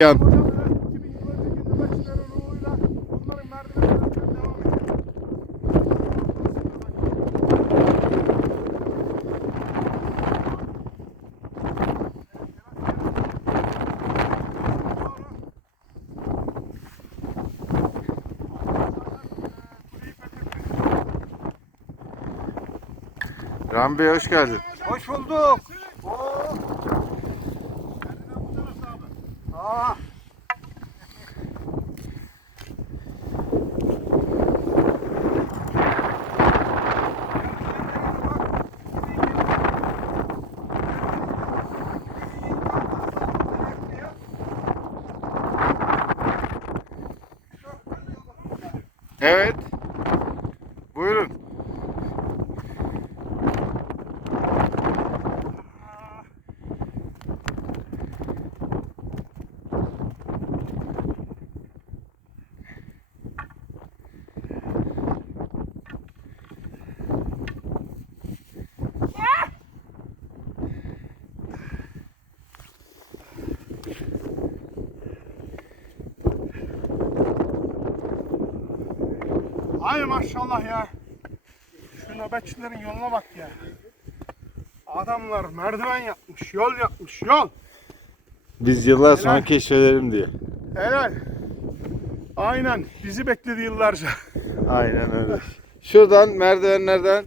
Yan. Hocam evet, 2000 yıl önceki nöbetçilerin ruhuyla bunların merdivenlerinden devam ediyor. Ram Bey hoş geldin. Hoş bulduk. Evet. Buyurun. Ay maşallah ya. Şu nöbetçilerin yoluna bak ya. Adamlar merdiven yapmış, yol yapmış, yol. Biz yıllar sonra Helal. keşfedelim diye. Helal. Aynen. Bizi bekledi yıllarca. Aynen öyle. Şuradan merdivenlerden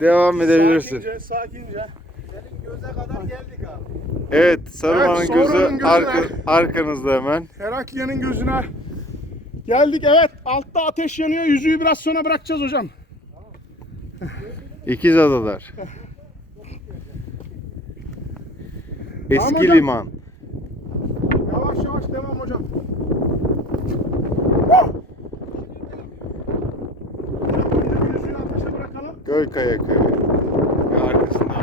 devam edebilirsin. Sakince, sakince. Senin göze kadar geldik abi. Evet, Saruman'ın Evet, gözü arka, arkanızda hemen. Heraklia'nın gözüne geldik. Evet. Altta ateş yanıyor. Yüzüğü biraz sonra bırakacağız hocam. İkiz adalar. Eski hocam. liman. Yavaş yavaş devam hocam. Hocam önce bir yüzüğü ateşe bırakalım. Göl kaya kaya. Ve arkasında